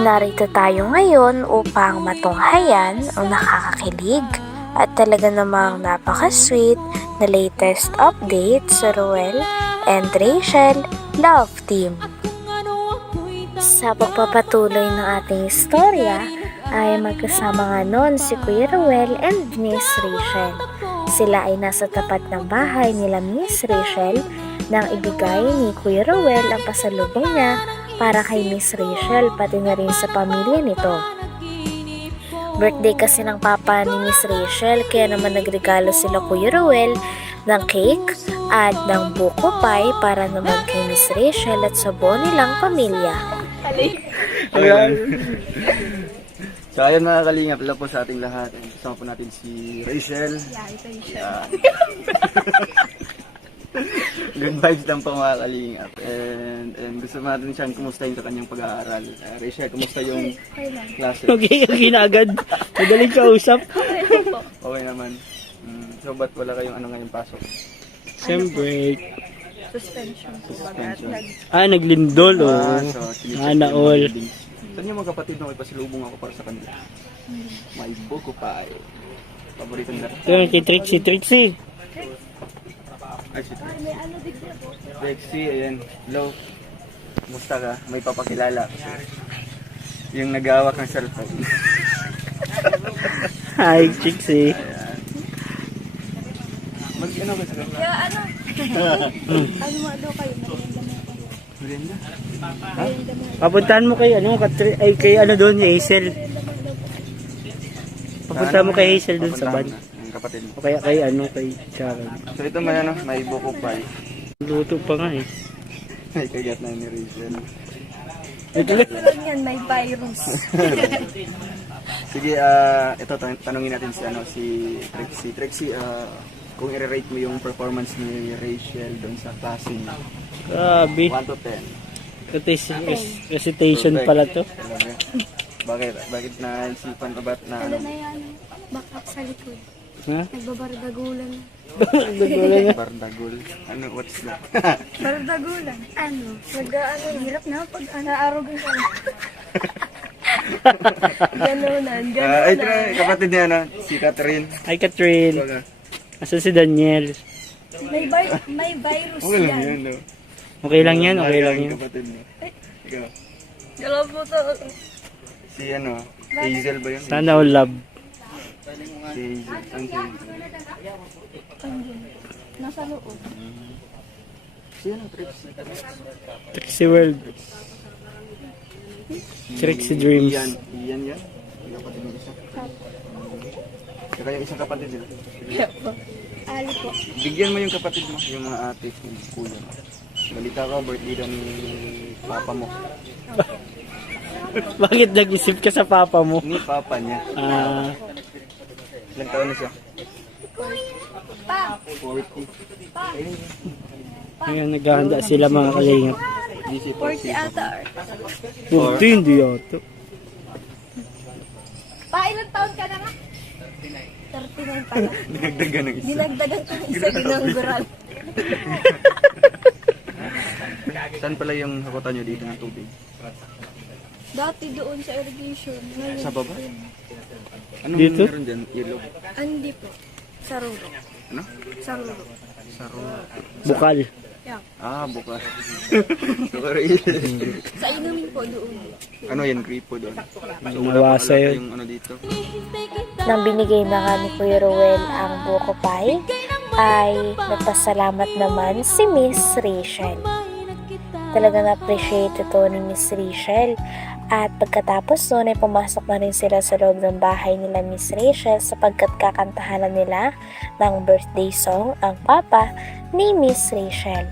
Narito tayo ngayon upang matunghayan ang nakakakilig at talaga namang napaka-sweet na latest update sa Ruel and Rachel Love Team. Sa pagpapatuloy ng ating istorya ay magkasama nga noon si Kuya Ruel and Miss Rachel. Sila ay nasa tapat ng bahay nila Miss Rachel nang ibigay ni Kuya Ruel ang pasalubong niya para kay Miss Rachel pati na rin sa pamilya nito. Birthday kasi ng papa ni Miss Rachel kaya naman nagregalo sila Kuya Ruel ng cake at ng buko pie para naman kay Miss Rachel at sa buo nilang pamilya. Ayan. so ayun mga kalingap, hello po sa ating lahat. Kasama po natin si Rachel. Yeah, Good vibes lang po mga kalingap. And, and gusto natin siyang kumustahin sa kanyang pag-aaral. Uh, Rachel, kumusta yung klase? Okay, okay na agad. Madaling kausap. Okay naman. Mm, so ba't wala kayong ano ngayon pasok? Sem break. Suspension. Ah, naglindol, oh. Ah, so, Ah, mga buildings. Saan yung mga kapatid mo? May pasilubong ako para sa kanila. May buko pa. Paborito nila. Ito yung kay Trixie. Trixie. Ay, si Lexi, ayan. Hello. Kumusta ka? May papakilala. Yung nag-aawak ng cellphone. Hi, Trixie. Mag, ano ba sa Kaya ano? ano mo daw kayo? Merienda mo ako. Merienda? Papuntahan mo kay, ano, katri, ay, kay ano doon, Hazel. Papuntahan mo kay Hazel doon sa van. Ang kapatid mo. O kaya kay, ano, kay Sharon. So ito may ano, may buko pa eh. Luto pa nga eh. May kagat na ni Rachel. Ito Ito lang yan, may virus. Sige, ah ito tan- tanungin natin si ano si Trixie. Trixie, ah kung i-rate mo yung performance ni Rachel doon sa klase niya. Grabe. 1 to 10. Recitation, recitation pala to. Talaga. Bakit? Bakit naisipan ka ba't na ano? Ano na yan? Back sa likod. Ha? Nagbabardagulan. Nga. Bardagul. Ano, what's that? Bardagulan? Ano? Nag-ano, hirap na pag anaarogan ka na. Ganunan, Ah, ay, ganunan. try, kapatid niya, ano? Si Catherine. Hi, Catherine. Asan si Daniel? May, vi- may virus Okay lang yan. yun, no? Okay lang yan, okay lang yan. kapatid mo. Ikaw. Dalawa po to. Si ano? Hazel ba yun? Sana all love. Si Hazel. Andun. Nasa loob. Si ano, Trixie? Trixie World. Trixie Dreams. Ian. Ian yan? Kapatid mo isa. Saka yung isang kapatid nila. Ali po. Bigyan mo yung kapatid mo, yung mga ate, yung kuya mo. Balita ko, birthday daw ni papa mo. Bakit nag-isip ka sa papa mo? Ni papa niya. Ah, Ilang taon na siya? Pa! 40. ngayon naghahanda sila mga kalingap. Hindi si 40 ata. Oh, ito hindi yata. Pa, ilang taon ka na nga? 39 pa. Dinagdagan ng isa. Dinagdagan ng isa ginanggural. Saan pala yung hakutan nyo dito ng tubig? Dati doon sa irrigation. Sa baba? Anong Dito? meron dyan? Yellow? Andi po. Sa Ruro. Ano? Sa Ruro. Sa ro- Bukal. Yeah. Ah, bukas. Sa inumin po doon. ano yan? Gripo doon. So, wala Nawasa yun. yung ano dito. Nang binigay na nga ni Kuya Ruel ang buko pie, ay nagpasalamat naman si Miss Rachel. Talagang appreciate ito ni Miss Rachel. At pagkatapos nun ay pumasok na rin sila sa loob ng bahay nila Miss Rachel sapagkat kakantahan nila ng birthday song ang papa ni Miss Rachel.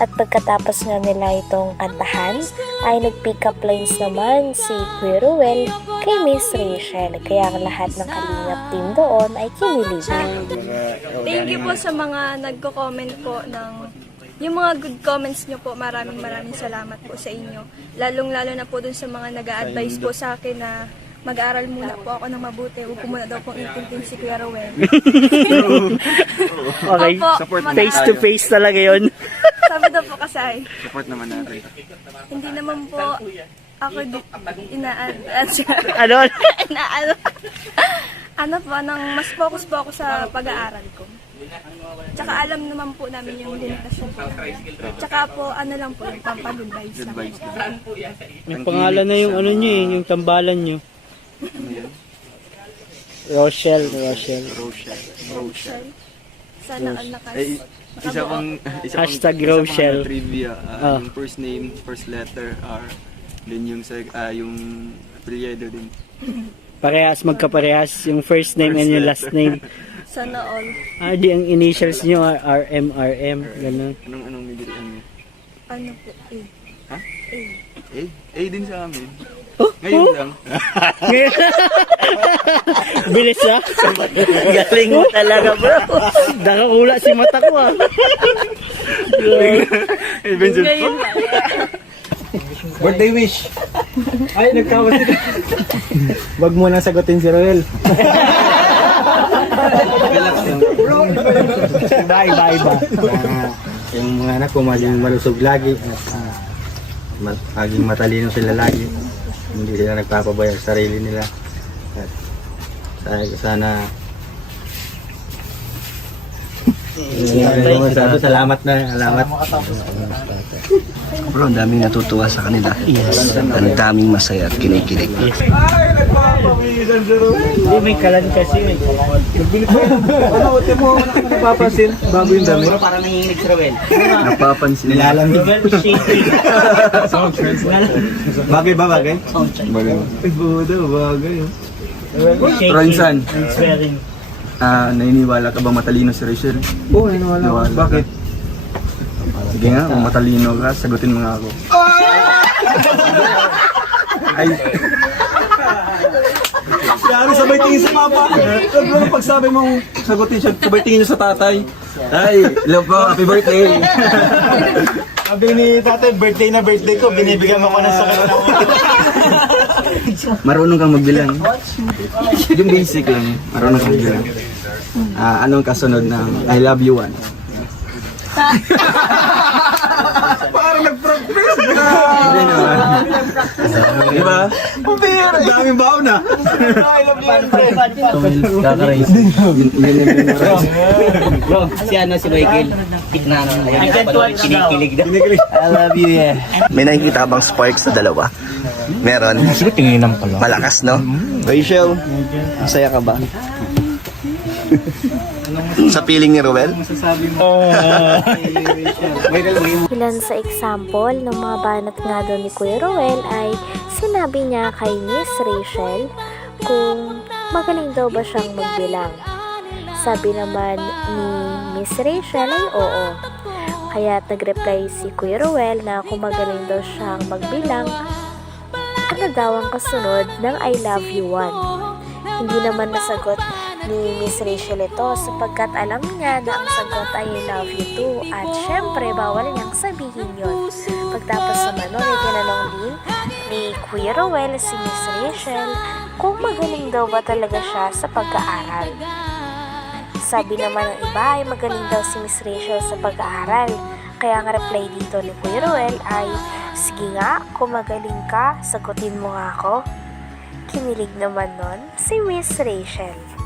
At pagkatapos nga nila itong kantahan, ay nag-pick up lines naman si Kuya Ruel kay Miss Rachel. Kaya ang lahat ng kalingap team doon ay kinilig. Thank you po sa mga nagko-comment po ng yung mga good comments nyo po, maraming maraming salamat po sa inyo. Lalong-lalo na po dun sa mga nag advise po sa akin na mag-aaral muna po ako ng mabuti. Huwag ko muna daw pong intintin si Kuya Rowell. Okay. Opo, Support naman Face to face talaga yon. Sabi daw po kasi, Support naman natin. hindi naman po ako di, inaan, Ano? inaano, ano po, nang mas focus po ako sa pag-aaral ko. Tsaka alam naman po namin yung limitasyon po. Tsaka po, ano lang po, yung pampag-advise lang. Lang. Yung pangalan na yung ano nyo eh, yung tambalan nyo. Rochelle, Rochelle. Rochelle. Rochelle. Sana all nakas. Eh, isa pang, isa pang, Hashtag isa pang Rochelle. ano, trivia. ah, Ah. Yung first name, first letter R. Then yung, sec- ah, yung apelyido din. Parehas, magkaparehas. Yung first name and yung last name. Sana all. Ah, di ang initials nyo are RM, RM. Ganun. Anong, anong middle name? Ano po, eh. Ha? A. A? A din sa amin. Oh, Ngayon lang. Bilis ah. Galing mo talaga bro. Nakakula si mata ko ah. Ngayon lang. Birthday wish. Ay, nagkamali ka. Wag mo nang sagutin si Roel. bye, bye, bye. Ah, yung mga anak ko maging malusog lagi at mat- maging matalino sila lagi. Hindi sila nagpapabaya sa sarili nila. At sana, sana Sabi, salamat na, salamat. Bro, ang daming natutuwa sa kanila. Ang daming masaya at kinikilig. Hindi, may kalan kasi. Ano, uti mo, napapansin bago yung dami. Napapansin. Nilalamig. Well, shaking. Bagay ba, bagay? Bagay. Ay, buda, bagay. Ronsan. And swearing. Ah, naniniwala ka ba matalino si Rachel? Oo, oh, wala. Wala. Bakit? Sige nga, kung matalino ka, sagutin mo nga ako. Ay, Yari, sabay tingin sa papa. Nang pagsabi mong sagutin siya, sabay tingin niyo sa tatay. ay, love po, happy birthday. Sabi ni tatay, birthday na birthday ko, binibigyan mo ko ng sakit na Marunong kang magbilang. Yung basic lang, marunong kang magbilang. Ah, anong kasunod ng I love you one? Parang nag-practice na. Hindi naman. Di ba? Ang daming baon na. I love you, memorize. Bro, si ano si Michael, tignan na I ayan, kinikilig daw. I love you, yeah. May nakikita bang spark sa dalawa? Meron. Malakas, no? Rachel, masaya ka ba? Sa feeling ni Ruel? Ilan sa example ng mga banat nga daw ni Kuya Roel ay sinabi niya kay Miss Rachel kung magaling daw ba siyang magbilang. Sabi naman ni Miss Rachel ay oo. Kaya nag-reply si Kuya Roel na kung magaling daw siyang magbilang, ano daw ang kasunod ng I love you one. Hindi naman nasagot ni Miss Rachel ito sapagkat alam niya na ang sagot ay I love you too at syempre bawal niyang sabihin yon. Pagtapos naman nun ay tinanong din ni Kuya Rowell si Miss Rachel kung magaling daw ba talaga siya sa pag-aaral. Sabi naman ng iba ay magaling daw si Miss Rachel sa pag-aaral. Kaya ang reply dito ni Kuya Ruel ay, Sige nga, kung magaling ka, sagutin mo nga ako. Kinilig naman nun si Miss Rachel.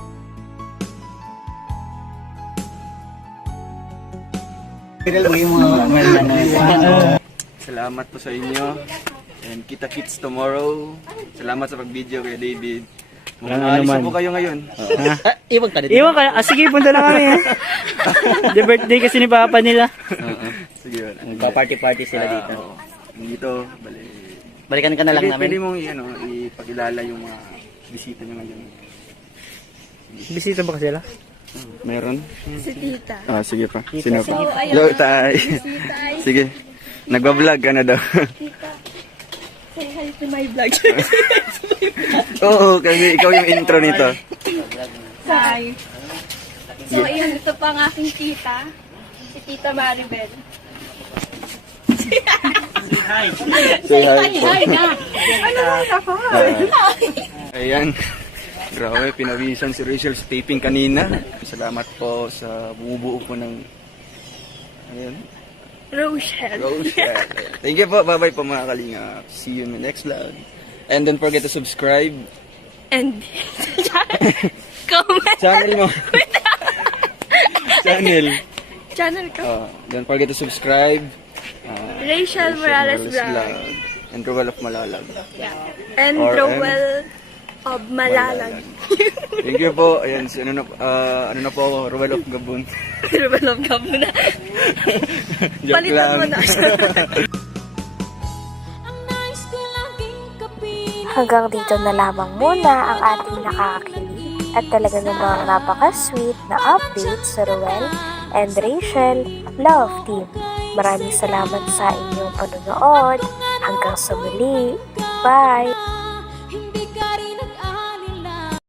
Salamat po sa inyo. And kita kits tomorrow. Salamat sa pag-video kay David. Walang anuman. na po kayo ngayon. Ah, iwag ka din. Iwan ka. Ah, sige, punta na kami. The birthday kasi ni Papa nila. Oo. Sige. wala. Magpa-party-party sila Ah, dito. oo. Dito, bali. Balikan ka na lang Pwede, namin. pwede mong ano, ipakilala yung mga bisita nyo ngayon. Bisita ba sila? Meron? Si Tita. Ah, sige pa. Sino pa? So, ayun Hello, na. tay. Tita ay, Sige. Nagbablog ka na daw. Tita. Say hi to my vlog. Oo, kasi ikaw yung intro nito. Hi. So, ayun, ito pa ang aking tita. Si Tita Maribel. Say hi po. Hi na! Ano mo ako? Ayan. Grabe, pinawisan si Rachel sa taping kanina. Salamat po sa bumubuo po ng... Ayan. Rochelle. Rochelle. Thank you po. Bye-bye po mga kalingap. See you in the next vlog. And don't forget to subscribe. And comment. Channel mo. Channel. Channel ko. Uh, don't forget to subscribe. Uh, Rachel Morales Vlog. And Rowell of Malalag. Yeah. And Or Rowell of Malalag. Thank you po. Ayan, si, ano, na, ah, ano na po ako, Rowell of Gabon. Rowell of Gabuna. Joke Palitan mo lang. na. Hanggang dito na lamang muna ang ating nakakakilig at talaga namang napaka-sweet na update sa Ruel and Rachel Love Team. Maraming salamat sa inyong panonood. Hanggang sa muli. Bye!